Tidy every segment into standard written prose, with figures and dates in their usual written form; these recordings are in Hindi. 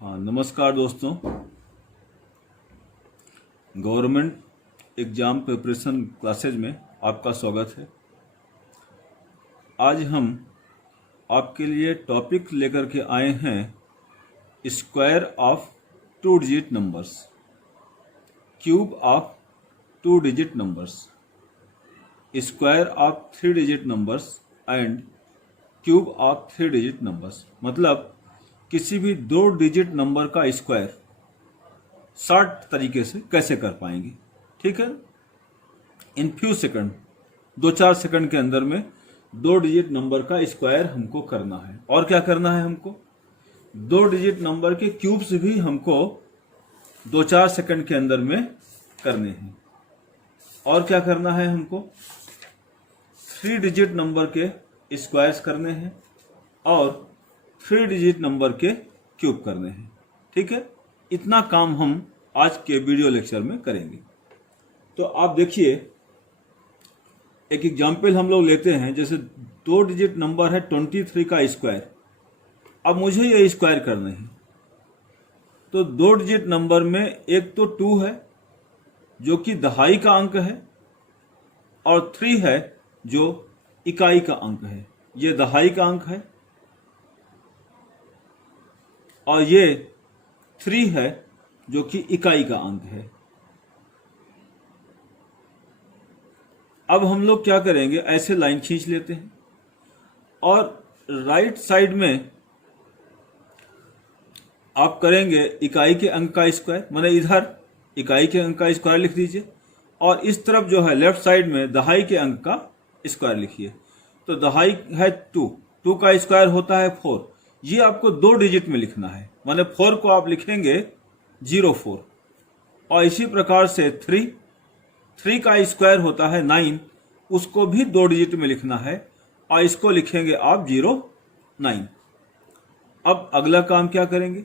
हाँ, नमस्कार दोस्तों। गवर्नमेंट एग्ज़ाम प्रिपरेशन क्लासेज में आपका स्वागत है। आज हम आपके लिए टॉपिक लेकर के आए हैं square of 2 digit numbers, cube of 2 digit numbers, square of 3 digit numbers and cube of 3 digit numbers. मतलब किसी भी 2 डिजिट नंबर का स्क्वायर शॉर्ट तरीके से कैसे कर पाएंगे। ठीक है, इन फ्यू सेकंड, 2-4 सेकंड के अंदर में 2 डिजिट नंबर का स्क्वायर हमको करना है। और क्या करना है हमको? 2 डिजिट नंबर के क्यूब्स भी हमको 2-4 सेकंड के अंदर में करने हैं। और क्या करना है हमको? 3 डिजिट नंबर के स्क्वायर्स करने हैं और 3 डिजिट नंबर के क्यूब करने हैं। ठीक है, इतना काम हम आज के वीडियो लेक्चर में करेंगे। तो आप देखिए, एक एग्जाम्पल हम लोग लेते हैं। जैसे 2 डिजिट नंबर है 23 का स्क्वायर। अब मुझे ये स्क्वायर करने हैं। तो 2 डिजिट नंबर में एक तो 2 है जो कि दहाई का अंक है, और 3 है जो इकाई का अंक है। ये दहाई का अंक है और ये 3 है जो कि इकाई का अंक है। अब हम लोग क्या करेंगे, ऐसे लाइन खींच लेते हैं और राइट साइड में आप करेंगे इकाई के अंक का स्क्वायर, माने इधर इकाई के अंक का स्क्वायर लिख दीजिए, और इस तरफ जो है लेफ्ट साइड में दहाई के अंक का स्क्वायर लिखिए। तो दहाई है 2 का स्क्वायर होता है 4। ये आपको 2 डिजिट में लिखना है, माने 4 को आप लिखेंगे 04। और इसी प्रकार से 3 का स्क्वायर होता है 9, उसको भी 2 डिजिट में लिखना है और इसको लिखेंगे आप 09। अब अगला काम क्या करेंगे?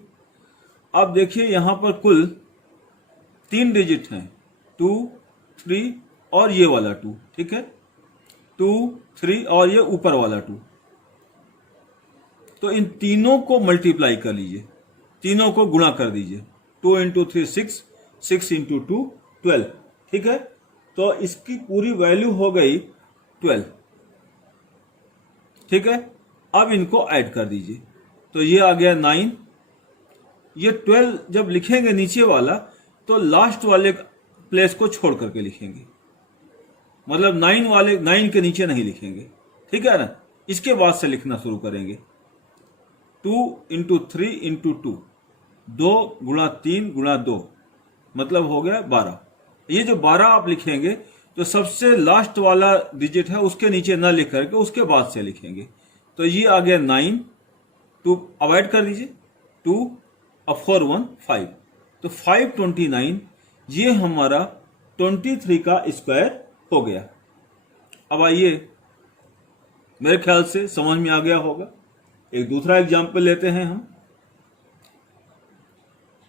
अब देखिए यहां पर कुल 3 डिजिट हैं, 2, 3 और ये वाला 2। ठीक है, 2, 3 और ये ऊपर वाला 2। तो इन तीनों को मल्टीप्लाई कर लीजिए, तीनों को गुणा कर दीजिए। 2 इंटू 3 6, 6 इंटू 2 12। ठीक है, तो इसकी पूरी वैल्यू हो गई 12। ठीक है, अब इनको ऐड कर दीजिए। तो ये आ गया 9। ये 12 जब लिखेंगे नीचे वाला, तो लास्ट वाले प्लेस को छोड़ करके लिखेंगे, मतलब 9 के नीचे नहीं लिखेंगे। ठीक है ना, इसके बाद से लिखना शुरू करेंगे। 2 इंटू 3 इंटू 2, 2 गुणा 3 गुणा 2, मतलब हो गया 12। ये जो 12 आप लिखेंगे तो सबसे लास्ट वाला डिजिट है उसके नीचे ना लिख करके उसके बाद से लिखेंगे। तो ये आ गया 9, 2 अवॉइड कर दीजिए, 2 और 4 1 5। तो 529 ये हमारा 23 का स्क्वायर हो गया। अब आइए, मेरे ख्याल से समझ में आ गया होगा। एक दूसरा एग्जाम्पल लेते हैं हम।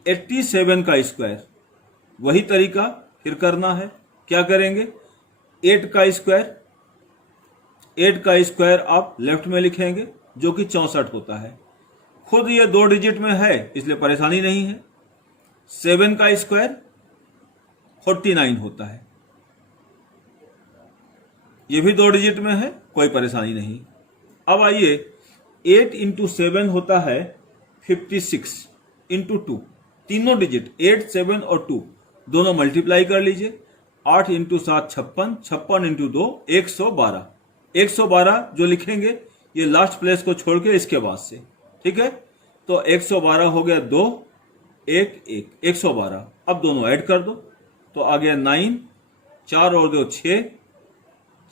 87 का स्क्वायर, वही तरीका फिर करना है। क्या करेंगे? 8 का स्क्वायर आप लेफ्ट में लिखेंगे जो कि 64 होता है। खुद ये 2 डिजिट में है इसलिए परेशानी नहीं है। 7 का स्क्वायर 49 होता है, ये भी 2 डिजिट में है, कोई परेशानी नहीं। अब आइए, 8 इंटू 7 होता है 56 इंटू 2, तीनों डिजिट 8, 7 और 2 दोनों मल्टीप्लाई कर लीजिए। 8 इंटू 7 56, 56 इंटू 2 112। 112 जो लिखेंगे ये लास्ट प्लेस को छोड़ के इसके बाद से। ठीक है, तो 112 हो गया 2, 1, 1, 112। अब दोनों ऐड कर दो, तो आ गया 9, 4 और 2 6,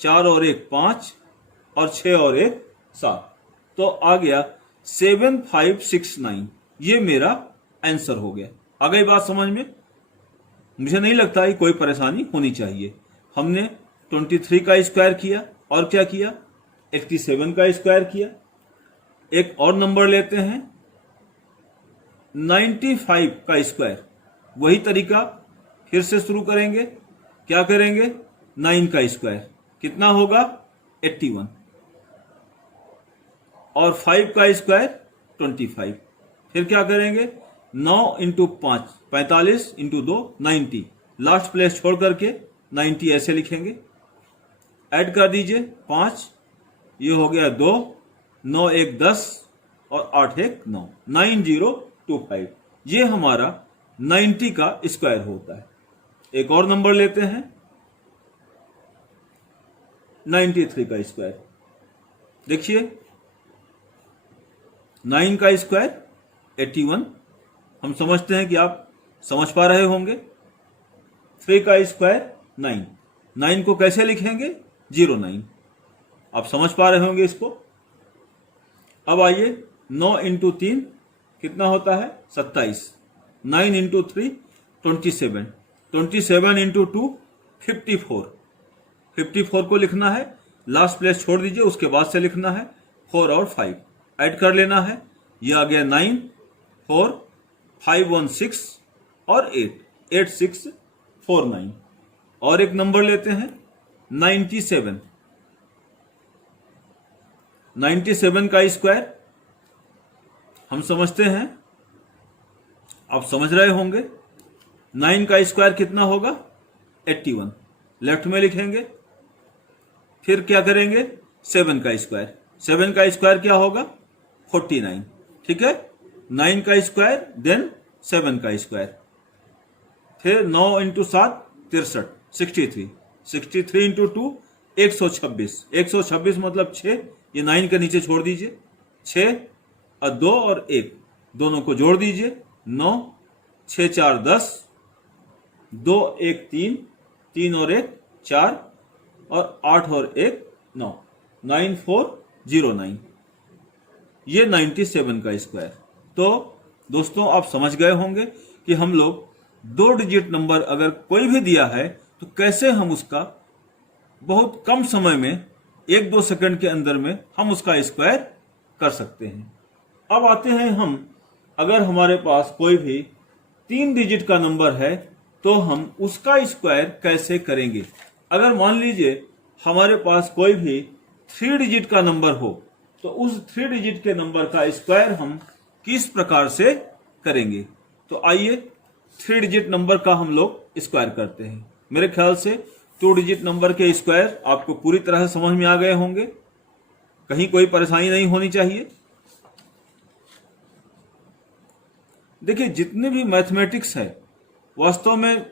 4 और 1 5, और 6 और 1 7। तो आ गया 7569। ये मेरा आंसर हो गया। आ गई बात समझ में? मुझे नहीं लगता कि कोई परेशानी होनी चाहिए। हमने 23 का स्क्वायर किया और क्या किया? 87 का स्क्वायर किया। एक और नंबर लेते हैं, 95 का स्क्वायर। वही तरीका फिर से शुरू करेंगे। क्या करेंगे? 9 का स्क्वायर कितना होगा? 81, और 5 का स्क्वायर 25। फिर क्या करेंगे? 9 इंटू 5 45 इंटू 2 90, लास्ट प्लेस छोड़ करके 90 ऐसे लिखेंगे। ऐड कर दीजिए 5, ये हो गया 2, 9 1 10 और 8 1 9, 9025। ये हमारा 90 का स्क्वायर होता है। एक और नंबर लेते हैं 93 का स्क्वायर। देखिए 9 का स्क्वायर 81, हम समझते हैं कि आप समझ पा रहे होंगे। 3 का स्क्वायर 9, 9 को कैसे लिखेंगे 09, आप समझ पा रहे होंगे इसको। अब आइए 9 इंटू 3 कितना होता है 27, 9 इंटू 3 27, 27 इंटू 2 54, 54 को लिखना है, लास्ट प्लेस छोड़ दीजिए, उसके बाद से लिखना है 4 और 5, ऐड कर लेना है, ये आ गया 9 4 5 1 6 और 8 8 6 4 9। और एक नंबर लेते हैं 97, 97 का स्क्वायर हम समझते हैं, आप समझ रहे होंगे। 9 का स्क्वायर कितना होगा 81, लेफ्ट में लिखेंगे। फिर क्या करेंगे 7 का स्क्वायर, 7 का स्क्वायर क्या होगा 49, ठीक है। 9 का स्क्वायर देन 7 का स्क्वायर, फिर 9 इंटू 7 63, 63, 63 इंटू 2 126, 126 मतलब 6, ये 9 के नीचे छोड़ दीजिए, 6 और 2 और 1 दोनों को जोड़ दीजिए, 9 6 4 10, 2 1 3, 3 और 1 4 और 8 और 1 9, 9409, ये 97 का स्क्वायर। तो दोस्तों आप समझ गए होंगे कि हम लोग 2 डिजिट नंबर अगर कोई भी दिया है तो कैसे हम उसका बहुत कम समय में 1-2 सेकंड के अंदर में हम उसका स्क्वायर कर सकते हैं। अब आते हैं हम, अगर हमारे पास कोई भी 3 डिजिट का नंबर है तो हम उसका स्क्वायर कैसे करेंगे। अगर मान लीजिए हमारे पास कोई भी 3 डिजिट का नंबर हो तो उस 3 डिजिट के नंबर का स्क्वायर हम किस प्रकार से करेंगे। तो आइए 3 डिजिट नंबर का हम लोग स्क्वायर करते हैं। मेरे ख्याल से 2 डिजिट नंबर के स्क्वायर आपको पूरी तरह से समझ में आ गए होंगे, कहीं कोई परेशानी नहीं होनी चाहिए। देखिए जितने भी मैथमेटिक्स है वास्तव में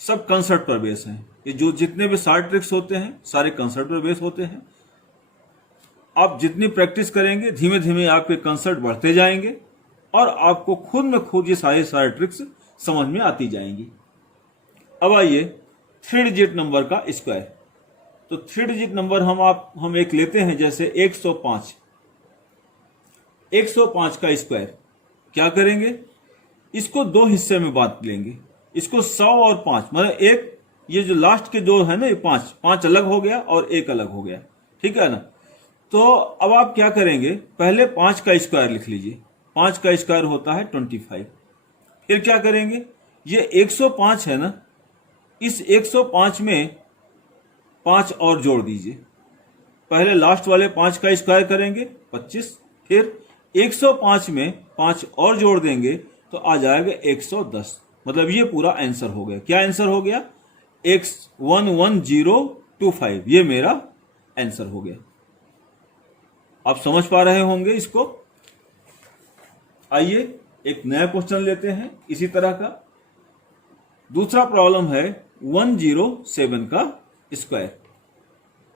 सब कंसेप्ट पर बेस हैं। ये जो जितने भी सारे ट्रिक्स होते हैं सारे कंसेप्ट पर बेस होते हैं। आप जितनी प्रैक्टिस करेंगे धीमे धीमे आपके कंसेप्ट बढ़ते जाएंगे और आपको खुद में खुद ये सारे ट्रिक्स समझ में आती जाएंगी। अब आइए 3 डिजिट नंबर का स्क्वायर। तो 3 डिजिट नंबर हम एक लेते हैं, जैसे 105। 105 का स्क्वायर क्या करेंगे, इसको 2 हिस्से में बांट लेंगे। इसको 100 और 5 मतलब एक, ये जो लास्ट के दो है ना, ये 5 अलग हो गया और 1 अलग हो गया, ठीक है ना। तो अब आप क्या करेंगे, पहले 5 का स्क्वायर लिख लीजिए। 5 का स्क्वायर होता है 25। फिर क्या करेंगे, ये 105 है ना, इस 105 में 5 और जोड़ दीजिए। पहले लास्ट वाले 5 का स्क्वायर करेंगे 25, फिर 105 में 5 और जोड़ देंगे तो आ जाएगा 110। मतलब ये पूरा आंसर हो गया। क्या आंसर हो गया, 11025, ये मेरा आंसर हो गया। आप समझ पा रहे होंगे इसको। आइए एक नया क्वेश्चन लेते हैं इसी तरह का। दूसरा प्रॉब्लम है 107 का स्क्वायर।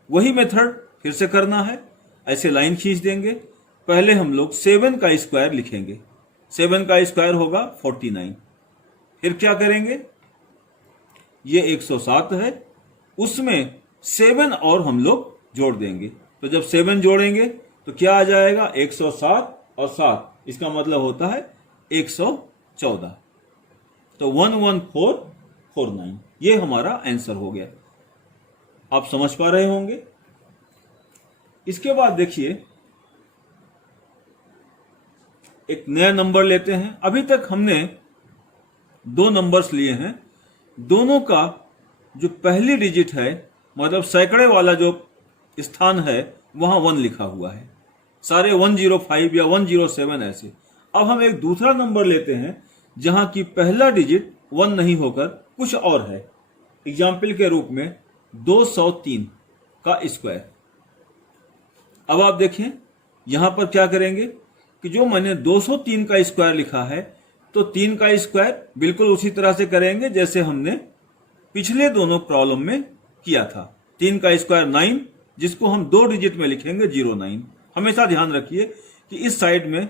वही मेथड फिर से करना है। ऐसे लाइन खींच देंगे। पहले हम लोग 7 का स्क्वायर लिखेंगे। 7 का स्क्वायर होगा 49। फिर क्या करेंगे, ये 107 है, उसमें 7 और हम लोग जोड़ देंगे। तो जब 7 जोड़ेंगे तो क्या आ जाएगा, 107 और 7, इसका मतलब होता है 114। तो 11449 ये हमारा आंसर हो गया। आप समझ पा रहे होंगे। इसके बाद देखिए एक नया नंबर लेते हैं। अभी तक हमने 2 नंबर्स लिए हैं, दोनों का जो पहली डिजिट है मतलब सैकड़े वाला जो स्थान है वहां 1 लिखा हुआ है। सारे 105 या 107 ऐसे। अब हम एक दूसरा नंबर लेते हैं जहां की पहला डिजिट 1 नहीं होकर कुछ और है। एग्जाम्पल के रूप में 203 का स्क्वायर। अब आप देखें यहां पर क्या करेंगे कि जो मैंने 203 का स्क्वायर लिखा है तो 3 का स्क्वायर बिल्कुल उसी तरह से करेंगे जैसे हमने पिछले दोनों प्रॉब्लम में किया था। 3 का स्क्वायर 9, जिसको हम 2 डिजिट में लिखेंगे 09। हमेशा ध्यान रखिए कि इस साइड में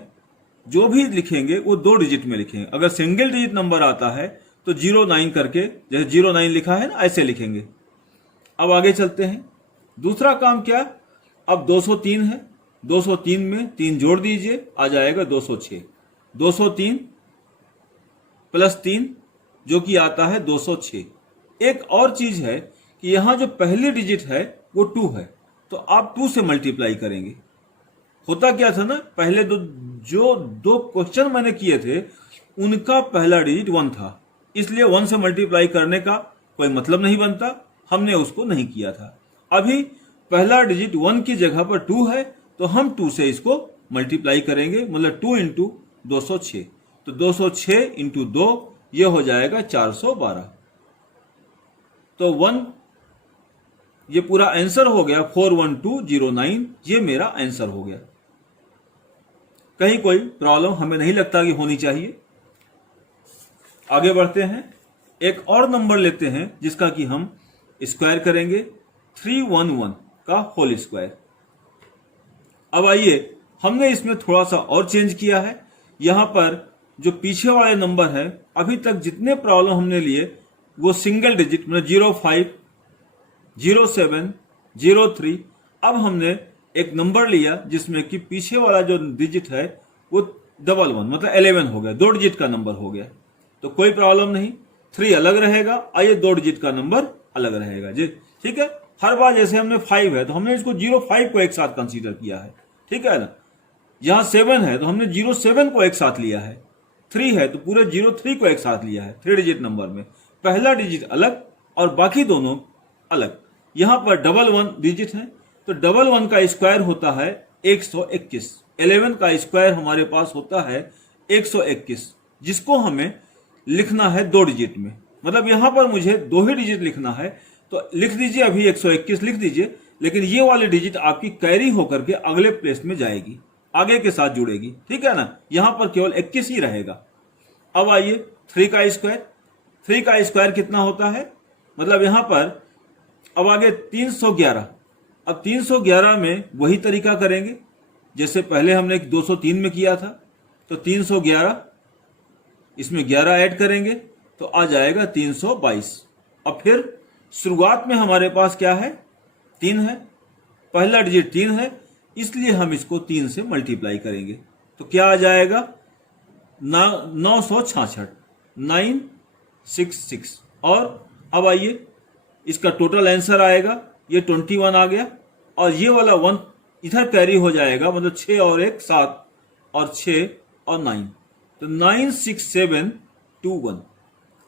जो भी लिखेंगे वो 2 डिजिट में लिखेंगे। अगर सिंगल डिजिट नंबर आता है तो 09 करके, जैसे 09 लिखा है ना, ऐसे लिखेंगे। अब आगे चलते हैं। दूसरा काम क्या, अब 203 है, 203 में 3 जोड़ दीजिए, आ जाएगा 206। 203 प्लस 3 जो कि आता है 206। एक और चीज है कि यहां जो पहली डिजिट है वो 2 है, तो आप 2 से मल्टीप्लाई करेंगे। होता क्या था ना, पहले जो दो क्वेश्चन मैंने किए थे उनका पहला डिजिट 1 था, इसलिए 1 से मल्टीप्लाई करने का कोई मतलब नहीं बनता, हमने उसको नहीं किया था। अभी पहला डिजिट 1 की जगह पर 2 है तो हम 2 से इसको मल्टीप्लाई करेंगे, मतलब 2 इंटू 206। तो 206 इंटू 2 ये हो जाएगा 412। तो 1 ये पूरा आंसर हो गया 41209, ये मेरा आंसर हो गया। कहीं कोई प्रॉब्लम हमें नहीं लगता कि होनी चाहिए। आगे बढ़ते हैं, एक और नंबर लेते हैं जिसका कि हम स्क्वायर करेंगे, 311 का होल स्क्वायर। अब आइए, हमने इसमें थोड़ा सा और चेंज किया है। यहां पर जो पीछे वाले नंबर है, अभी तक जितने प्रॉब्लम हमने लिए वो सिंगल डिजिट में 05, 07, 03। अब हमने एक नंबर लिया जिसमें कि पीछे वाला जो डिजिट है वो 11, मतलब 11 हो गया, 2 डिजिट का नंबर हो गया। तो कोई प्रॉब्लम नहीं, 3 अलग रहेगा और ये 2 डिजिट का नंबर अलग रहेगा जी। ठीक है, हर बार जैसे हमने 5 है तो हमने इसको 05 को एक साथ कंसीडर किया है, ठीक है ना। यहां 7 है तो हमने 07 को एक साथ लिया है, 3 है तो पूरे 03 को एक साथ लिया है। 3 डिजिट नंबर में पहला डिजिट अलग और बाकी दोनों अलग। यहां पर 11 डिजिट है तो 11 का स्क्वायर होता है 121। 11 का स्क्वायर हमारे पास होता है 121, जिसको हमें लिखना है 2 डिजिट में। मतलब यहां पर मुझे 2 ही डिजिट लिखना है तो लिख दीजिए, अभी 121 लिख दीजिए, लेकिन ये वाली डिजिट आपकी कैरी होकर के अगले प्लेस में जाएगी, आगे के साथ जुड़ेगी, ठीक है ना। यहां पर केवल 21 ही रहेगा। अब आइए 3 का स्क्वायर। 3 का स्क्वायर कितना होता है, मतलब यहां पर अब आगे 311। अब 311 में वही तरीका करेंगे जैसे पहले हमने 203 में किया था। तो 311, इसमें 11 ऐड करेंगे तो आ जाएगा 322। और फिर शुरुआत में हमारे पास क्या है, 3 है, पहला डिजिट 3 है, इसलिए हम इसको 3 से मल्टीप्लाई करेंगे तो क्या आ जाएगा 966, 966। और अब आइए इसका टोटल आंसर आएगा, ये 21 आ गया और ये वाला 1 इधर कैरी हो जाएगा, मतलब 6 और 1 7 और 6 और 9, तो 96721।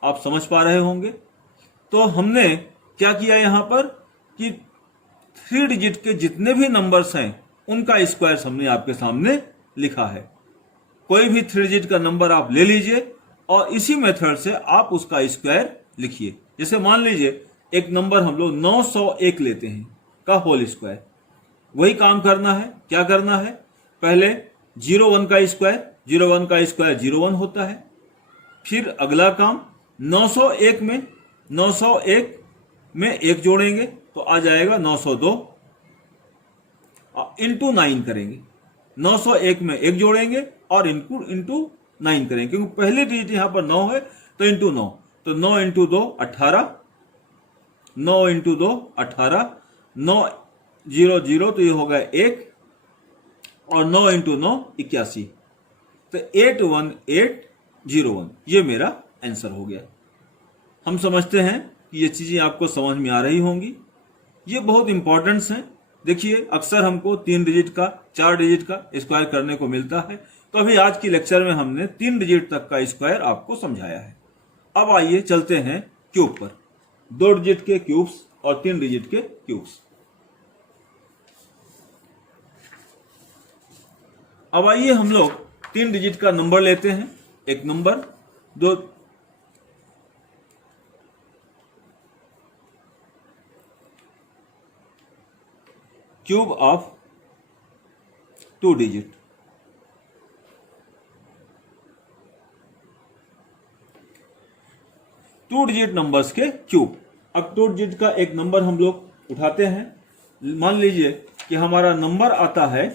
आप समझ पा रहे होंगे। तो हमने क्या किया यहां पर कि 3 डिजिट के जितने भी नंबर्स हैं उनका स्क्वायर हमने आपके सामने लिखा है। कोई भी 3 डिजिट का नंबर आप ले लीजिए और इसी मेथड से आप उसका स्क्वायर लिखिए। जैसे मान लीजिए एक नंबर हम लोग 901 लेते हैं का होल स्क्वायर, वही काम करना है। क्या करना है, पहले 01 का स्क्वायर, 01 का स्क्वायर 01 होता है। फिर अगला काम 901 में 1 जोड़ेंगे तो आ जाएगा 902, इंटू 9 करेंगे। 901 में 1 जोड़ेंगे और इंटू 9 करेंगे, क्योंकि पहली डिजिट यहां पर 9 है तो इंटू 9, तो 9 इंटू 2 18, 9 इंटू 2 18, 9 0 0 तो ये हो गया 1 और 9 इंटू 9 81, तो 81801, ये मेरा आंसर हो गया। हम समझते हैं कि ये चीजें आपको समझ में आ रही होंगी। ये बहुत इंपॉर्टेंट्स हैं। देखिए अक्सर हमको 3 डिजिट का 4 डिजिट का स्क्वायर करने को मिलता है, तो अभी आज की लेक्चर में हमने 3 डिजिट तक का स्क्वायर आपको समझाया है। अब आइए चलते हैं क्यूब पर, 2 डिजिट के क्यूब्स और 3 डिजिट के क्यूब्स। अब आइए हम लोग 3 डिजिट का नंबर लेते हैं, एक नंबर, दो cube of 2 digit, two digit numbers के क्यूब। अब 2 डिजिट का एक नंबर हम लोग उठाते हैं। मान लीजिए कि हमारा नंबर आता है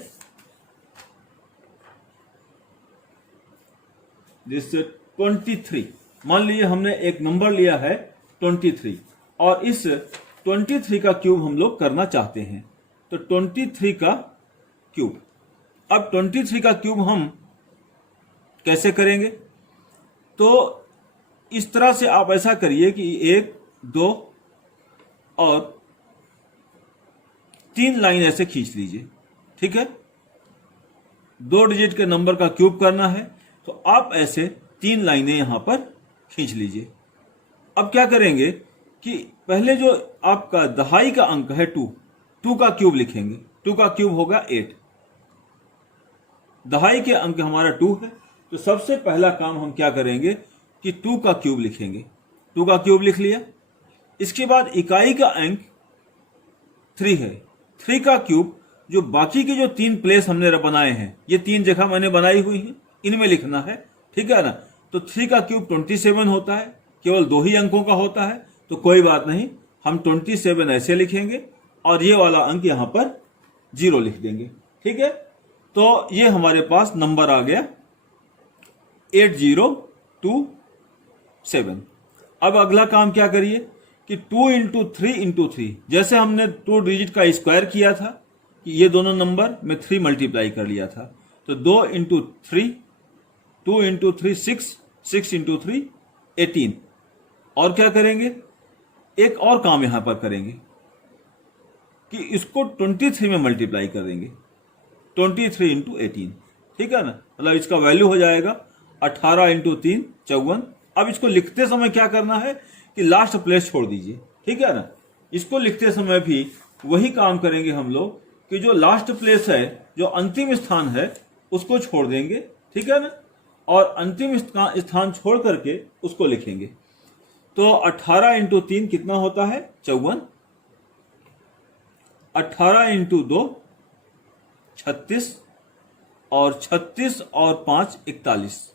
जिससे 23। मान लीजिए हमने एक नंबर लिया है 23 और इस 23 का क्यूब हम लोग करना चाहते हैं। तो 23 का क्यूब, अब 23 का क्यूब हम कैसे करेंगे? तो इस तरह से आप ऐसा करिए कि 1, 2 और 3 लाइन ऐसे खींच लीजिए, ठीक है। 2 डिजिट के नंबर का क्यूब करना है तो आप ऐसे 3 लाइनें यहां पर खींच लीजिए। अब क्या करेंगे कि पहले जो आपका दहाई का अंक है 2 का क्यूब लिखेंगे। 2 का क्यूब होगा 8। दहाई के अंक हमारा 2 है, तो सबसे पहला काम हम क्या करेंगे कि 2 का क्यूब लिखेंगे। 2 का क्यूब लिख लिया। इसके बाद इकाई का अंक 3 है। 3 का क्यूब, जो बाकी के जो 3 प्लेस हमने बनाए हैं, ये 3 जगह मैंने बनाई हुई है, इनमें लिखना है, ठीक है ना। तो 3 का क्यूब 27 होता है, केवल 2 ही अंकों का होता है, तो कोई बात नहीं, हम 27 ऐसे लिखेंगे और ये वाला अंक यहां पर 0 लिख देंगे, ठीक है। तो ये हमारे पास नंबर आ गया 8027। अब अगला काम क्या करिए कि 2 इंटू 3 इंटू 3, जैसे हमने 2 डिजिट का स्क्वायर किया था कि ये दोनों नंबर में 3 मल्टीप्लाई कर लिया था, तो 2 इंटू 3, 2 इंटू 3 6, 6 इंटू 3 18। और क्या करेंगे, एक और काम यहां पर करेंगे कि इसको 23 में मल्टीप्लाई कर देंगे, 23 इंटू 18, ठीक है ना। मतलब इसका वैल्यू हो जाएगा 18 इंटू 3 54। अब इसको लिखते समय क्या करना है कि लास्ट प्लेस छोड़ दीजिए, ठीक है ना। इसको लिखते समय भी वही काम करेंगे हम लोग कि जो लास्ट प्लेस है, जो अंतिम स्थान है, उसको छोड़ देंगे, ठीक है ना। और अंतिम स्थान छोड़ करके उसको लिखेंगे। तो 18 इंटू 3 कितना होता है 54, 18 इंटू 2 36 और 36 और 5 41।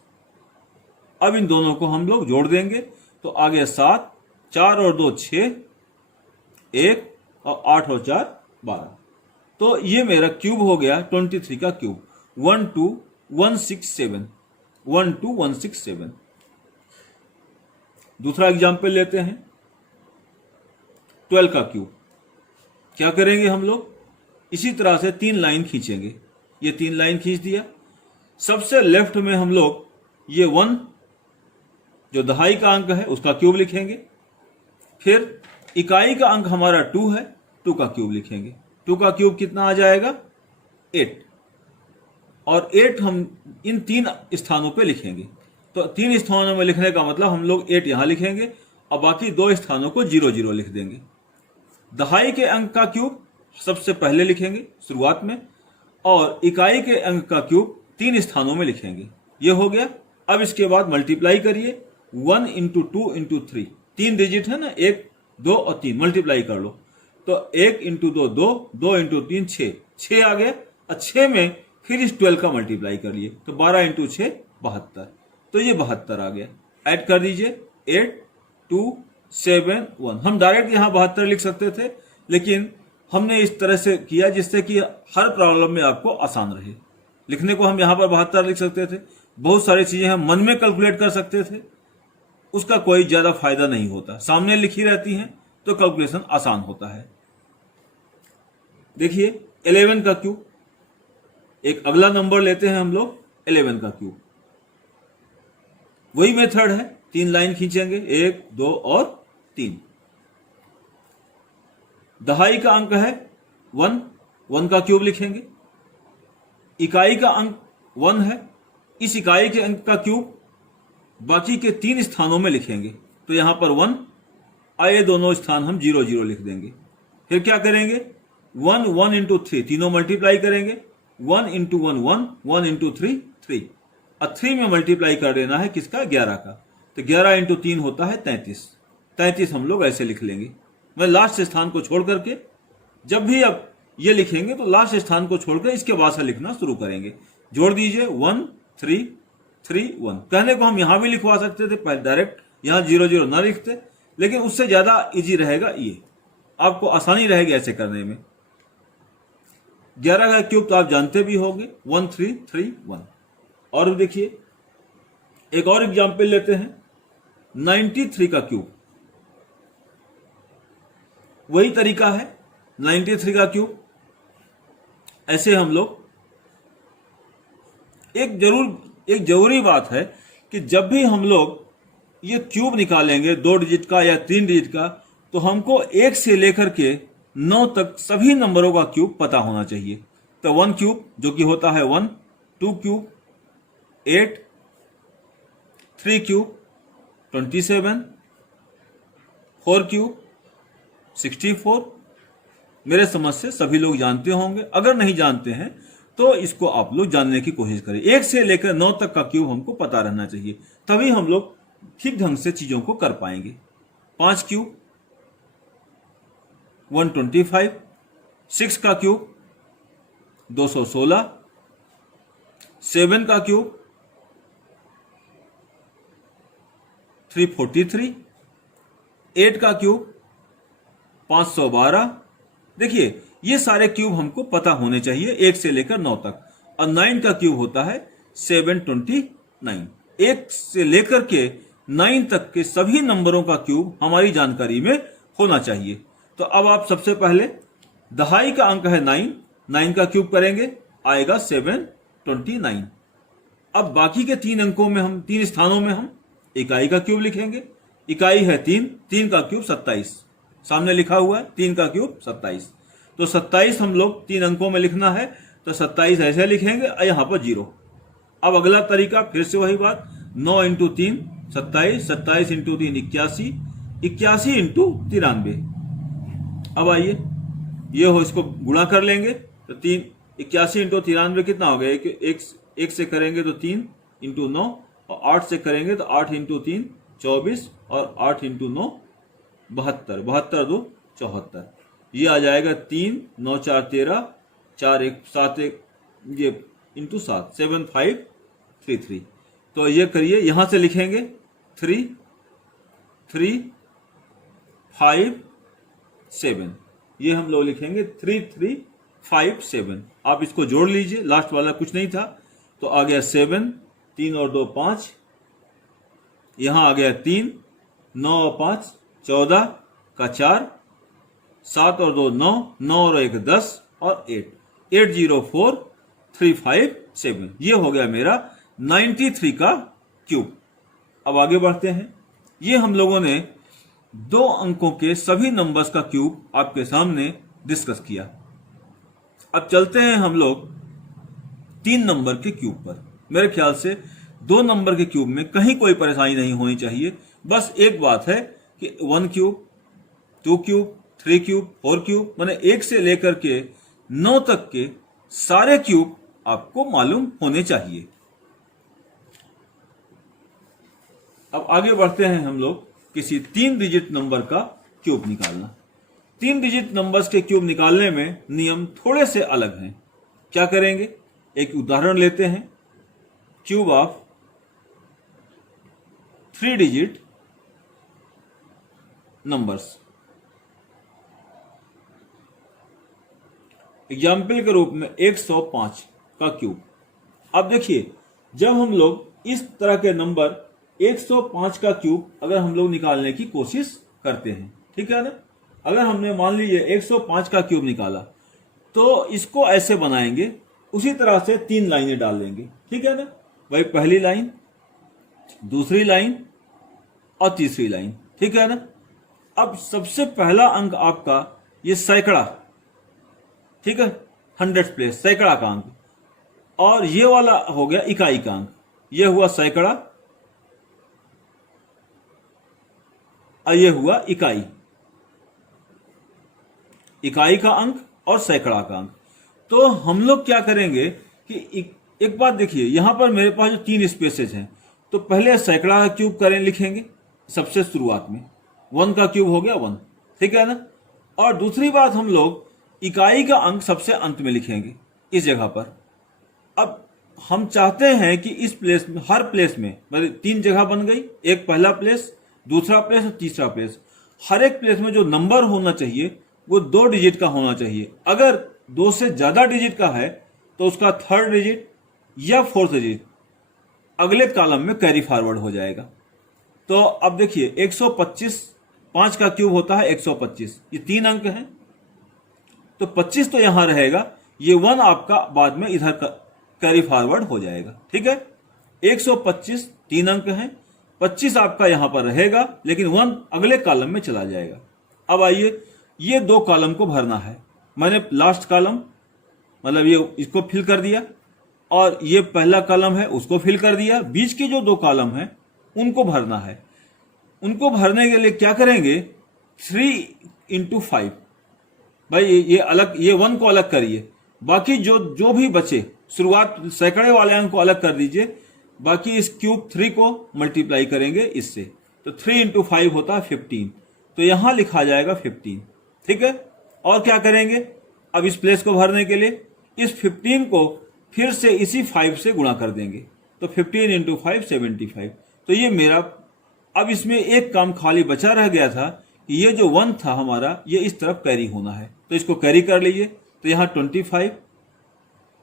अब इन दोनों को हम लोग जोड़ देंगे तो आगे 7, 4 और 2 6, 1 और 8 और 4 12। तो ये मेरा क्यूब हो गया 23 का क्यूब 12167, 12167। दूसरा एग्जाम्पल लेते हैं 12 का क्यूब। क्या करेंगे हम लोग, इसी तरह से 3 लाइन खींचेंगे। ये 3 लाइन खींच दिया। सबसे लेफ्ट में हम लोग ये 1 जो दहाई का अंक है उसका क्यूब लिखेंगे। फिर इकाई का अंक हमारा 2 है, 2 का क्यूब लिखेंगे। 2 का क्यूब कितना आ जाएगा 8। और 8 हम इन 3 स्थानों पे लिखेंगे। तो 3 स्थानों में लिखने का मतलब हम लोग 8 यहां लिखेंगे और बाकी 2 स्थानों को 0 0 लिख देंगे। दहाई के अंक का क्यूब सबसे पहले लिखेंगे शुरुआत में, और इकाई के अंक का क्यूब 3 स्थानों में लिखेंगे। ये हो गया। अब इसके बाद मल्टीप्लाई करिए 1 इंटू 2 इंटू 3, 3 डिजिट है ना, 1 2 और 3, मल्टीप्लाई कर लो। तो 1 इंटू 2 2, 2 इंटू 3 6, 6 आ गया। और 6 में फिर इस 12 का मल्टीप्लाई कर लिए तो 12 इंटू 6 72। तो ये 72 आ गया। ऐड कर दीजिए 8 2 7 1। हम डायरेक्ट यहां 72 लिख सकते थे, लेकिन हमने इस तरह से किया जिससे कि हर प्रॉब्लम में आपको आसान रहे। लिखने को हम यहां पर 72 लिख सकते थे, बहुत सारी चीजें हम मन में कैलकुलेट कर सकते थे, उसका कोई ज्यादा फायदा नहीं होता। सामने लिखी रहती हैं तो कैलकुलेशन आसान होता है। देखिए 11 का क्यूब, एक अगला नंबर लेते हैं हम लोग 11 का क्यूब। वही मेथड है, 3 लाइन खींचेंगे 1 2 और 3। दहाई का अंक है 1, 1 का क्यूब लिखेंगे। इकाई का अंक 1 है, इस इकाई के अंक का क्यूब बाकी के 3 स्थानों में लिखेंगे। तो यहां पर 1 आए, दोनों स्थान हम 0 0 लिख देंगे। फिर क्या करेंगे 1 1 इंटू 3, तीनों मल्टीप्लाई करेंगे। 1 इंटू 1 1, 1 इंटू 3 3, और 3 में मल्टीप्लाई कर देना है किसका, 11 का। तो 11 इंटू 3 होता है 33। 33 हम लोग ऐसे लिख लेंगे। मैं लास्ट स्थान को छोड़ करके, जब भी अब ये लिखेंगे तो लास्ट स्थान को छोड़कर इसके बाद से लिखना शुरू करेंगे। जोड़ दीजिए 1 3 3 1। कहने को हम यहां भी लिखवा सकते थे, पहले डायरेक्ट यहां 0 0 ना लिखते, लेकिन उससे ज्यादा इजी रहेगा, ये आपको आसानी रहेगी ऐसे करने में। 11 का क्यूब तो आप जानते भी होंगे, 1 3 3 1। और देखिए एक और एग्जाम्पल लेते हैं, 93 का क्यूब। वही तरीका है, 93 का क्यूब। ऐसे हम लोग एक जरूरी बात है कि जब भी हम लोग ये क्यूब निकालेंगे 2 डिजिट का या 3 डिजिट का, तो हमको 1 से लेकर के 9 तक सभी नंबरों का क्यूब पता होना चाहिए। तो 1 क्यूब जो कि होता है 1, 2 क्यूब 8, 3 क्यूब 27, 4 क्यूब 64। मेरे समझ से सभी लोग जानते होंगे, अगर नहीं जानते हैं तो इसको आप लोग जानने की कोशिश करें। 1 से लेकर 9 तक का क्यूब हमको पता रहना चाहिए, तभी हम लोग ठीक ढंग से चीजों को कर पाएंगे। 5 क्यूब 125, 6 का क्यूब 216, 7 का क्यूब 343, 8 का क्यूब 512। देखिए ये सारे क्यूब हमको पता होने चाहिए 1 से लेकर 9 तक। और 9 का क्यूब होता है 729। 1 से लेकर के 9 तक के सभी नंबरों का क्यूब हमारी जानकारी में होना चाहिए। तो अब आप सबसे पहले दहाई का अंक है 9, 9 का क्यूब करेंगे, आएगा 729। अब बाकी के 3 अंकों में हम 3 स्थानों में हम इकाई का क्यूब लिखेंगे। इकाई है 3, 3 का क्यूब 27, सामने लिखा हुआ है 3 का क्यूब 27। तो 27 हम लोग 3 अंकों में लिखना है, तो 27 ऐसे लिखेंगे और यहां पर 0। अब अगला तरीका फिर से वही बात, 9 इंटू 3 27, 27 इंटू 3 81, 81 इंटू 93। अब आइए ये हो, इसको गुणा कर लेंगे तो 81 इंटू 93 कितना हो गया, एक से करेंगे तो 3 इंटू 9, और 8 से करेंगे तो 8 इंटू 3 24, और 8 इंटू 9 72, 72 2 74। ये आ जाएगा 3 9 4 13, 4 1 7 1 ये इंटू 7, 7533। तो ये करिए, यहां से लिखेंगे 3 3 5 7। ये हम लोग लिखेंगे 3 3 5 7। आप इसको जोड़ लीजिए, लास्ट वाला कुछ नहीं था तो आ गया 7, 3 और 2 5, यहां आ गया 3, 9 और 5 14 का 4, 7 और 2 9, 9 और 1 10 और 8, 804357। ये हो गया मेरा 93 का क्यूब। अब आगे बढ़ते हैं। ये हम लोगों ने 2 अंकों के सभी नंबर्स का क्यूब आपके सामने डिस्कस किया। अब चलते हैं हम लोग 3 नंबर के क्यूब पर। मेरे ख्याल से 2 नंबर के क्यूब में कहीं कोई परेशानी नहीं होनी चाहिए। बस एक बात है कि 1 क्यूब, 2 क्यूब, 3 क्यूब, 4 क्यूब, माने 1 से लेकर के 9 तक के सारे क्यूब आपको मालूम होने चाहिए। अब आगे बढ़ते हैं हम लोग किसी 3 डिजिट नंबर का क्यूब निकालना। 3 डिजिट नंबर्स के क्यूब निकालने में नियम थोड़े से अलग हैं। क्या करेंगे, एक उदाहरण लेते हैं। Cube of 3 digit numbers. Example के रूप में 105 का क्यूब। अब देखिए, जब हम लोग इस तरह के नंबर 105 का क्यूब अगर हम लोग निकालने की कोशिश करते हैं, ठीक है ना, अगर हमने मान लीजिए 105 का क्यूब निकाला तो इसको ऐसे बनाएंगे, उसी तरह से 3 लाइनें डाल देंगे, ठीक है ना। वही पहली लाइन, दूसरी लाइन और तीसरी लाइन, ठीक है ना। अब सबसे पहला अंक आपका ये सैकड़ा, ठीक है, 100 प्लेस सैकड़ा का अंक, और ये वाला हो गया इकाई का अंक। ये हुआ सैकड़ा और ये हुआ इकाई, इकाई का अंक और सैकड़ा का अंक। तो हम लोग क्या करेंगे कि एक बात देखिए, यहां पर मेरे पास जो 3 स्पेसेज हैं, तो पहले सैकड़ा का क्यूब करें, लिखेंगे सबसे शुरुआत में। 1 का क्यूब हो गया 1, ठीक है ना। और दूसरी बात, हम लोग इकाई का अंक सबसे अंत में लिखेंगे इस जगह पर। अब हम चाहते हैं कि इस प्लेस में, हर प्लेस में, मतलब 3 जगह बन गई, एक पहला प्लेस, दूसरा प्लेस और तीसरा प्लेस। हर एक प्लेस में जो नंबर होना चाहिए वो 2 डिजिट का होना चाहिए। अगर 2 से ज्यादा डिजिट का है तो उसका 3rd डिजिट या 4th डिजिट अगले कॉलम में कैरी फॉरवर्ड हो जाएगा। तो अब देखिए 125, 5 का क्यूब होता है 125, ये 3 अंक हैं, तो 25 तो यहां रहेगा, ये 1 आपका बाद में इधर कैरी फॉरवर्ड हो जाएगा, ठीक है। 125 3 अंक हैं, 25 आपका यहां पर रहेगा, लेकिन 1 अगले कॉलम में चला जाएगा। अब आइए, ये 2 कॉलम को भरना है। मैंने लास्ट कॉलम, मतलब ये इसको फिल कर दिया, और ये पहला कॉलम है उसको फिल कर दिया। बीच के जो 2 कॉलम हैं उनको भरना है। उनको भरने के लिए क्या करेंगे, 3 × 5। भाई ये अलग, ये 1 को अलग करिए, बाकी जो भी बचे, शुरुआत सैकड़े वाले अंक को अलग कर दीजिए, बाकी इस क्यूब 3 को मल्टीप्लाई करेंगे इससे, तो 3 × 5 होता है 15, तो यहां लिखा जाएगा 15, ठीक है। और क्या करेंगे, अब इस प्लेस को भरने के लिए इस 15 को फिर से इसी 5 से गुणा कर देंगे, तो 15 × 5 75। तो ये मेरा, अब इसमें एक काम खाली बचा रह गया था कि ये जो 1 था हमारा, ये इस तरफ कैरी होना है, तो इसको कैरी कर लीजिए। तो यहाँ 25,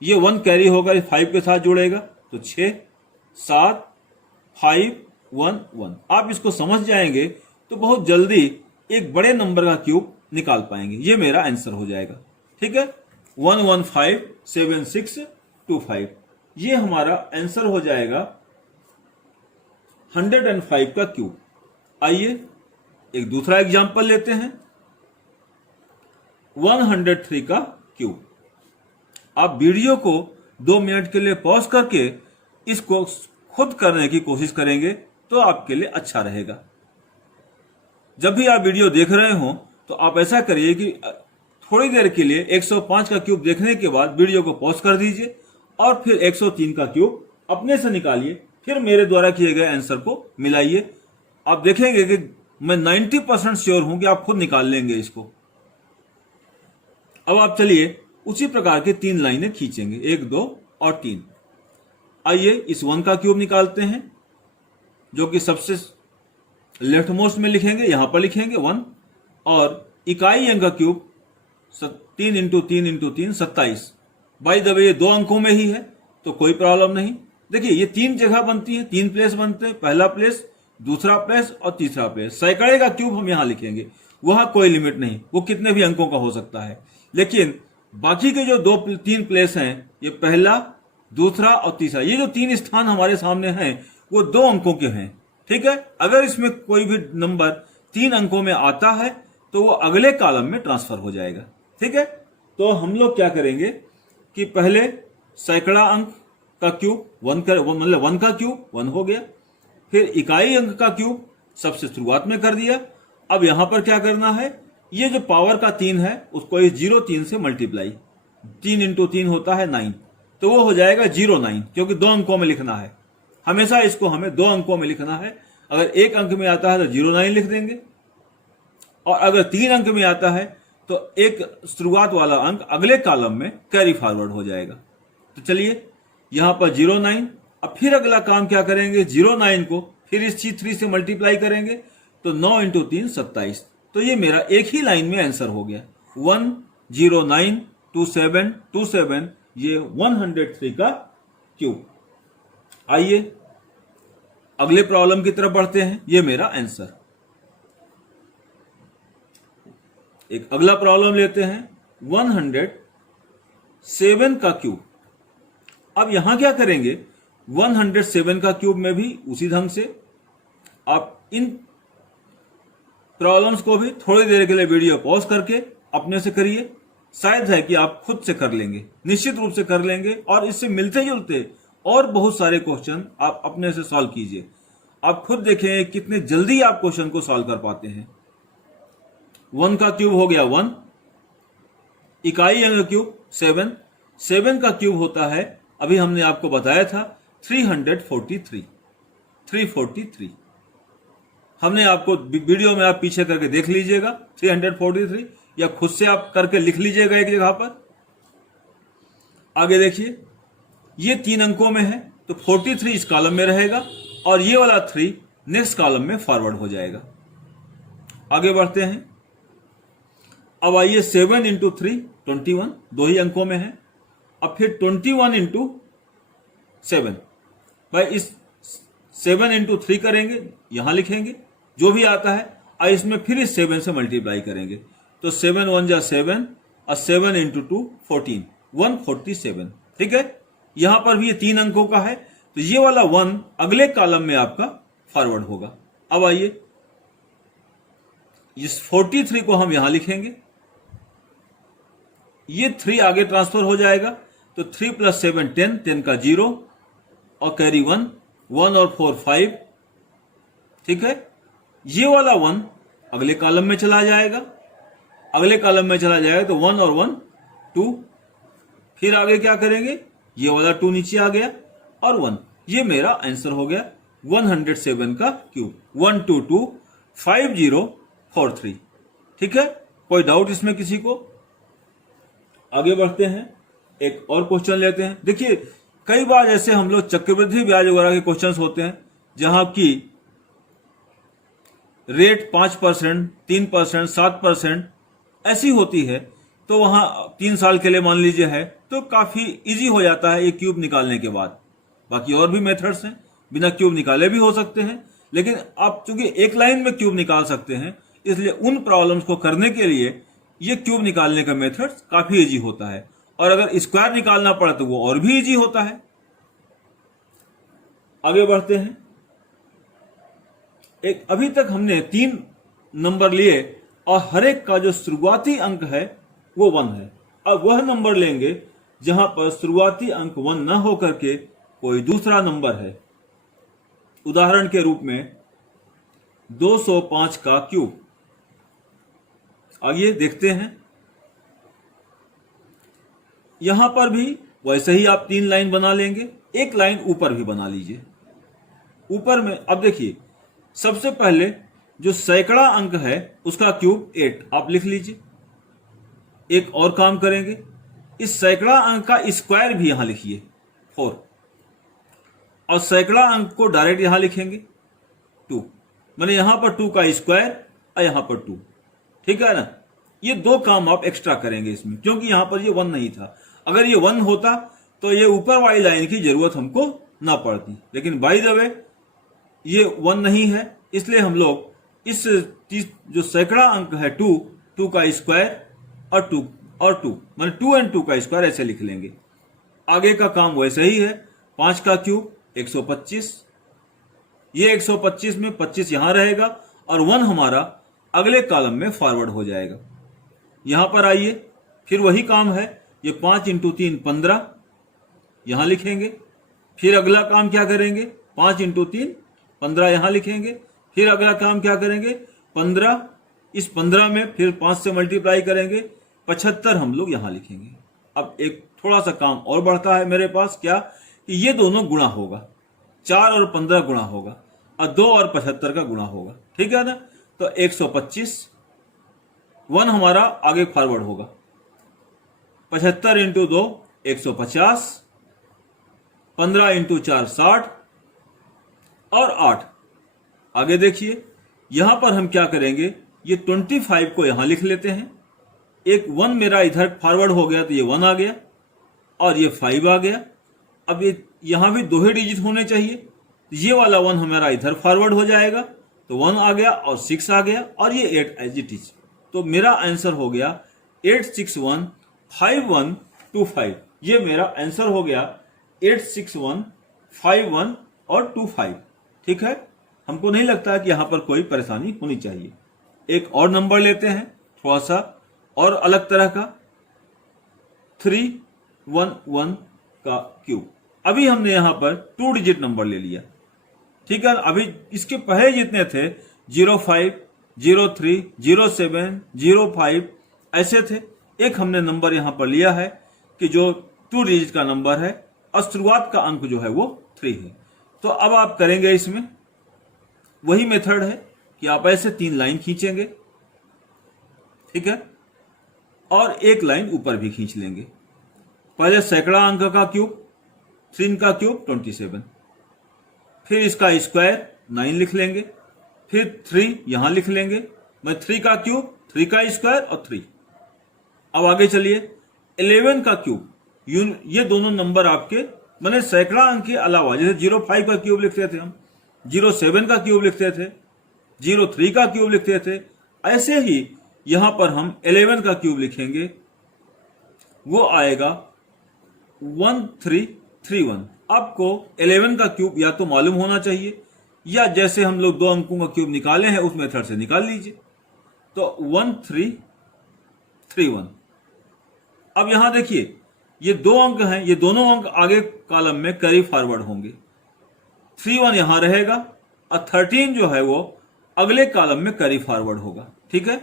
ये 1 कैरी होगा, 5 के साथ जुड़ेगा, तो 6 7 5 1 1। आप इसको समझ जाएंगे तो बहुत जल्दी एक बड़े नंबर का क्यूब निकाल पाएंगे। ये मेरा आंसर हो जाएगा, ठीक है, 1157625। ये हमारा आंसर हो जाएगा 105 का क्यूब। आइए एक दूसरा एग्जांपल लेते हैं, 103 का क्यूब। आप वीडियो को 2 मिनट के लिए पॉज करके इसको खुद करने की कोशिश करेंगे तो आपके लिए अच्छा रहेगा। जब भी आप वीडियो देख रहे हो तो आप ऐसा करिए कि थोड़ी देर के लिए 105 का क्यूब देखने के बाद वीडियो को पॉज कर दीजिए और फिर 103 का क्यूब अपने से निकालिए, फिर मेरे द्वारा किए गए आंसर को मिलाइए। आप देखेंगे कि मैं 90% श्योर हूं कि आप खुद निकाल लेंगे इसको। अब आप चलिए उसी प्रकार के 3 लाइनें खींचेंगे, 1 2 और 3। आइए इस 1 का क्यूब निकालते हैं, जो कि सबसे लेफ्ट मोस्ट में लिखेंगे, यहां पर लिखेंगे 1, और इकाई अंक का क्यूब 3 × 3 × 3 27। बाय द वे ये 2 अंकों में ही है तो कोई प्रॉब्लम नहीं। देखिए ये 3 जगह बनती है, 3 प्लेस बनते हैं, पहला प्लेस, दूसरा प्लेस और तीसरा प्लेस। सैकड़े का क्यूब हम यहां लिखेंगे, वहां कोई लिमिट नहीं, वो कितने भी अंकों का हो सकता है। लेकिन बाकी के जो 3 प्लेस हैं, ये पहला, दूसरा और तीसरा, ये जो 3 स्थान हमारे सामने हैं वो 2 अंकों के हैं, ठीक है। अगर इसमें कोई भी नंबर 3 अंकों में आता है तो वो अगले कॉलम में ट्रांसफर हो जाएगा, ठीक है। तो हम लोग क्या करेंगे कि पहले सैकड़ा अंक का क्यूब 1 का क्यूब 1 हो गया, फिर इकाई अंक का क्यूब सबसे शुरुआत में कर दिया। अब यहां पर क्या करना है, ये जो पावर का 3 है उसको इस 03 से मल्टीप्लाई, 3 × 3 होता है 9, तो वो हो जाएगा 09, क्योंकि 2 अंकों में लिखना है। हमेशा इसको हमें 2 अंकों में लिखना है। अगर 1 अंक में आता है तो 09 लिख देंगे, और अगर 3 अंक में आता है तो एक शुरुआत वाला अंक अगले कॉलम में कैरी फॉरवर्ड हो जाएगा। तो चलिए यहां पर 09। अब फिर अगला काम क्या करेंगे, 09 को फिर इस 3 से मल्टीप्लाई करेंगे, तो 9 × 3 27। तो ये मेरा एक ही लाइन में आंसर हो गया, 1092727, ये 103 का क्यूब। आइए अगले प्रॉब्लम की तरफ बढ़ते हैं। ये मेरा आंसर। एक अगला प्रॉब्लम लेते हैं, 107 का क्यूब। अब यहां क्या करेंगे, 107 का क्यूब में भी उसी ढंग से आप इन प्रॉब्लम्स को भी थोड़ी देर के लिए वीडियो पॉज करके अपने से करिए। शायद है कि आप खुद से कर लेंगे, निश्चित रूप से कर लेंगे, और इससे मिलते जुलते और बहुत सारे क्वेश्चन आप अपने से सॉल्व कीजिए। आप खुद देखें कितने जल्दी आप क्वेश्चन को सॉल्व कर पाते हैं। 1 का क्यूब हो गया 1, इकाई अंक क्यूब 7, 7 का क्यूब होता है अभी हमने आपको बताया था 343 हमने आपको वीडियो में आप पीछे करके देख लीजिएगा 343, या खुद से आप करके लिख लीजिएगा एक जगह पर। आगे देखिए, ये 3 अंकों में है तो 43 इस कॉलम में रहेगा और ये वाला 3 नेक्स्ट कॉलम में फॉरवर्ड हो जाएगा। आगे बढ़ते हैं। अब आइए 7 इंटू 3 21, 2 ही अंकों में है। अब फिर 21 इंटू 7, भाई इस 7 इंटू 3 करेंगे, यहां लिखेंगे जो भी आता है, और इसमें फिर इस 7 से मल्टीप्लाई करेंगे तो 7 1 जा 7 और 7 इंटू 2 14, 147। ठीक है, यहां पर भी ये 3 अंकों का है तो ये वाला 1 अगले कॉलम में आपका फॉरवर्ड होगा। अब आइए, इस 43 को हम यहां लिखेंगे, ये 3 आगे ट्रांसफर हो जाएगा तो 3 + 7 10, 10 का 0 और कैरी 1, 1 और 4 5। ठीक है, ये वाला 1 अगले कॉलम में चला जाएगा, अगले कॉलम में चला जाएगा तो 1 और 1 2। फिर आगे क्या करेंगे, ये वाला 2 नीचे आ गया और 1। ये मेरा आंसर हो गया 107 का क्यूब, 1225043। ठीक है, कोई डाउट इसमें किसी को? आगे बढ़ते हैं, एक और क्वेश्चन लेते हैं। देखिए, कई बार ऐसे हम लोग चक्रवृद्धि ब्याज वगैरह के क्वेश्चंस होते हैं जहां की रेट 5%, 3%, 7% ऐसी होती है, तो वहां 3 साल के लिए मान लीजिए है, तो काफी इजी हो जाता है ये क्यूब निकालने के बाद। बाकी और भी मेथड्स हैं, बिना क्यूब निकाले भी हो सकते हैं, लेकिन आप चूंकि एक लाइन में क्यूब निकाल सकते हैं, इसलिए उन प्रॉब्लम्स को करने के लिए ये क्यूब निकालने का मेथड काफी इजी होता है। और अगर स्क्वायर निकालना पड़े तो वो और भी इजी होता है। आगे बढ़ते हैं। एक अभी तक हमने 3 नंबर लिए और हर एक का जो शुरुआती अंक है वो 1 है। अब वह नंबर लेंगे जहां पर शुरुआती अंक 1 न होकर के कोई दूसरा नंबर है। उदाहरण के रूप में 205 का क्यूब। आइए देखते हैं। यहां पर भी वैसे ही आप 3 लाइन बना लेंगे, एक लाइन ऊपर भी बना लीजिए। ऊपर में अब देखिए, सबसे पहले जो सैकड़ा अंक है उसका क्यूब 8 आप लिख लीजिए। एक और काम करेंगे, इस सैकड़ा अंक का स्क्वायर भी यहां लिखिए 4, और सैकड़ा अंक को डायरेक्ट यहां लिखेंगे 2, मैंने यहां पर 2 का स्क्वायर और यहां पर 2। ठीक है ना, ये 2 काम आप एक्स्ट्रा करेंगे इसमें, क्योंकि यहां पर ये 1 नहीं था। अगर ये 1 होता तो ये ऊपर वाली लाइन की जरूरत हमको ना पड़ती, लेकिन बाय द वे ये 1 नहीं है, इसलिए हम लोग इस जो सैकड़ा अंक है 2 का स्क्वायर और 2 माने 2 और 2 का स्क्वायर ऐसे लिख लेंगे। आगे का काम वैसे ही है। 5 का क्यूब 125, ये 125 में 25 यहां रहेगा और 1 हमारा अगले कॉलम में फॉरवर्ड हो जाएगा। यहां पर आइए, फिर वही काम है, ये 5 इंटू 3 15 यहां लिखेंगे। फिर अगला काम क्या करेंगे, 5 इंटू 3 15 यहां लिखेंगे। फिर अगला काम क्या करेंगे, 15, इस 15 में फिर 5 से मल्टीप्लाई करेंगे, 75 हम लोग यहां लिखेंगे। अब एक थोड़ा सा काम और बढ़ता है मेरे पास, क्या कि ये दोनों गुणा होगा, 4 और 15 गुणा होगा और 2 और 75 का गुणा होगा। ठीक है ना, तो 125, 1 हमारा आगे फॉरवर्ड होगा। 75 इंटू 2 150, 15 इंटू 4 60 और 8। आगे देखिए, यहां पर हम क्या करेंगे, ये 25 को यहां लिख लेते हैं। एक 1 मेरा इधर फॉरवर्ड हो गया तो ये 1 आ गया और ये 5 आ गया। अब ये यहां भी 2 ही डिजिट होने चाहिए, ये वाला 1 हमारा इधर फॉरवर्ड हो जाएगा तो 1 आ गया और 6 आ गया और ये 8 एज इट इज। तो मेरा आंसर हो गया 8615125। ये मेरा आंसर हो गया 86151 और 25। ठीक है, हमको नहीं लगता कि यहां पर कोई परेशानी होनी चाहिए। एक और नंबर लेते हैं, थोड़ा सा और अलग तरह का, 311 का क्यूब। अभी हमने यहां पर 2 डिजिट नंबर ले लिया। ठीक है, अभी इसके पहले जितने थे 05, 03, 07, 05 ऐसे थे। एक हमने नंबर यहां पर लिया है कि जो 2 डिजिट का नंबर है और शुरुआत का अंक जो है वो 3 है। तो अब आप करेंगे इसमें वही मेथड है कि आप ऐसे 3 लाइन खींचेंगे, ठीक है, और एक लाइन ऊपर भी खींच लेंगे। पहले सैकड़ा अंक का क्यूब, 3 का क्यूब 27, फिर इसका स्क्वायर 9 लिख लेंगे, फिर 3 यहां लिख लेंगे, 3 का क्यूब, 3 का स्क्वायर और 3। अब आगे चलिए 11 का क्यूब, ये दोनों नंबर आपके मैंने सैकड़ा अंक के अलावा, जैसे 05 का क्यूब लिखते थे हम, 07 का क्यूब लिखते थे, 03 का क्यूब लिखते थे, ऐसे ही यहां पर हम 11 का क्यूब लिखेंगे, वो आएगा 1331। आपको 11 का क्यूब या तो मालूम होना चाहिए, या जैसे हम लोग 2 अंकों का क्यूब निकाले हैं उस मेथड से निकाल लीजिए। तो 1331। अब यहां देखिए ये 2 अंक हैं, ये दोनों अंक आगे कॉलम में कैरी फॉरवर्ड होंगे, 31 यहां रहेगा और 13 जो है वो अगले कॉलम में कैरी फॉरवर्ड होगा, ठीक है।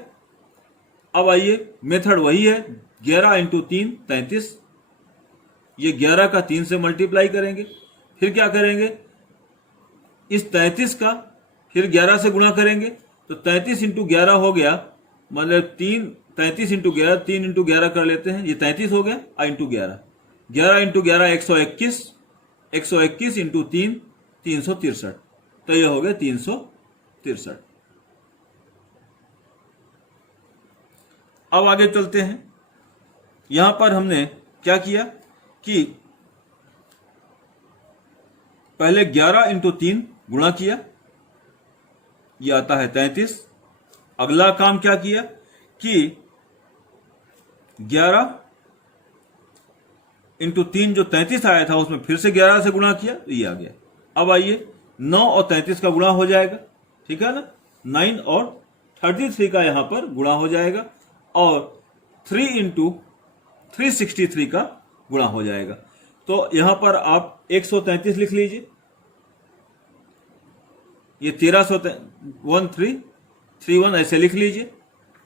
अब आइए मेथड वही है, 11 × 3 33, ये 11 का 3 से मल्टीप्लाई करेंगे, फिर क्या करेंगे, इस 33 का फिर 11 से गुणा करेंगे, तो 33 × 11 हो गया, मतलब 33 × 11, 3 × 11 कर लेते हैं, ये 33 हो गया, × 11, 11 × 11 121, 121 × 3 363, तो ये हो गया 363। अब आगे चलते हैं, यहां पर हमने क्या किया कि पहले 11 × 3 गुणा किया, ये आता है 33। अगला काम क्या किया कि 11 × 3 जो 33 आया था उसमें फिर से 11 से गुणा किया, तो ये आ गया। अब आइए 9 और 33 का गुणा हो जाएगा, ठीक है ना, 9 और 33 का यहां पर गुणा हो जाएगा, और 3 × 363 का गुणा हो जाएगा। तो यहां पर आप 133 लिख लीजिए, ये 1331 ऐसे लिख लीजिए,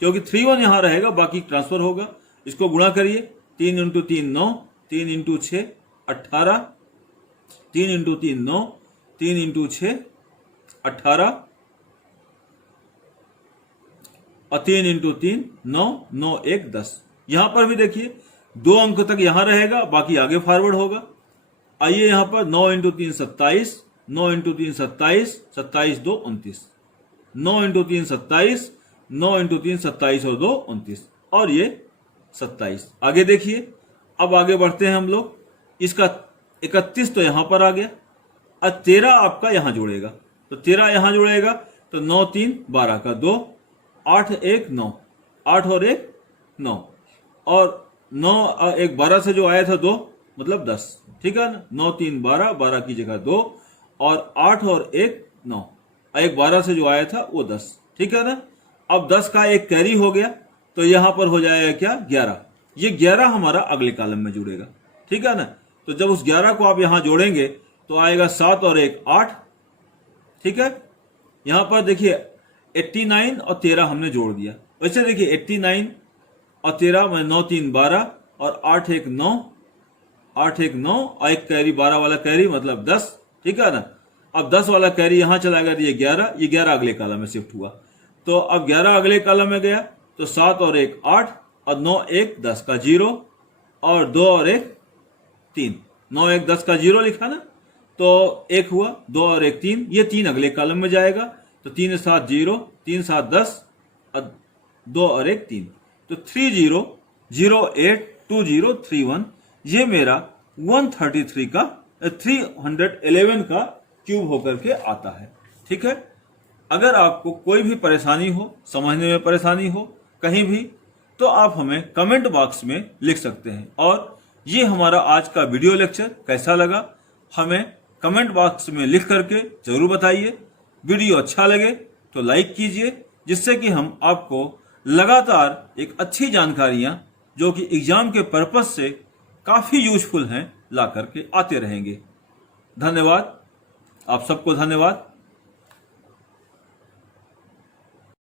क्योंकि 31 यहां रहेगा, बाकी ट्रांसफर होगा। इसको गुणा करिए, 3 × 3 9, 3 × 6 18, 3 × 3 9, 3 × 6 18, और 3 × 3 9, 9 1 10। यहां पर भी देखिए 2 अंक तक यहां रहेगा, बाकी आगे फॉरवर्ड होगा। आइए यहां पर 9 × 3 27, 9 × 3 27, 27 2 29, 9 × 3 27, 9 × 3 27 और 2 29, और ये 27। आगे देखिए, अब आगे बढ़ते हैं हम लोग, इसका 31 तो यहां पर आ गया, और 13 आपका यहां जुड़ेगा, तो 13 यहां जुड़ेगा, तो 9 3 12 का 2, 8 1 9, 8 और 1 9, और 9 और 1 12 से जो आया था 2 मतलब 10, ठीक है ना, 9 3 12, 12 की जगह 2, और 8 और 1 9, 1 12 से जो आया था वो 10, ठीक है ना। अब 10 का एक कैरी हो गया, तो यहां पर हो जाएगा क्या, 11। ये 11 हमारा अगले कॉलम में जुड़ेगा, ठीक है ना। तो जब उस 11 को आप यहां जोड़ेंगे तो आएगा 7 और 1 8, ठीक है। यहां पर देखिए 89 और 13 हमने जोड़ दिया। वैसे देखिए 89 और 13 में 9 3 12 और 8 1 9, 8 1 9 और एक कैरी 12 वाला कैरी मतलब 10, ठीक है ना। अब 10 वाला कैरी यहां चला गया, ये 11, ये 11 अगले कॉलम में शिफ्ट हुआ। तो अब 11 अगले कॉलम में गया, तो 7 और 1 8, और 9 1 10 का 0, और 2 और 1 3, 9 1 10 का 0 लिखा ना, तो 1 हुआ, 2 और 1 3, ये 3 अगले कॉलम में जाएगा, तो 3 7 0, 3 7 10, और 2 और 1 3, तो 30 08 2031 ये मेरा 133 का 311 का क्यूब होकर के आता है, ठीक है। अगर आपको कोई भी परेशानी हो, समझने में परेशानी हो कहीं भी, तो आप हमें कमेंट बॉक्स में लिख सकते हैं। और ये हमारा आज का वीडियो लेक्चर कैसा लगा हमें कमेंट बॉक्स में लिख करके जरूर बताइए। वीडियो अच्छा लगे तो लाइक कीजिए, जिससे कि हम आपको लगातार एक अच्छी जानकारियां जो कि एग्जाम के पर्पज से काफी यूजफुल हैं ला करके आते रहेंगे। धन्यवाद, आप सबको धन्यवाद।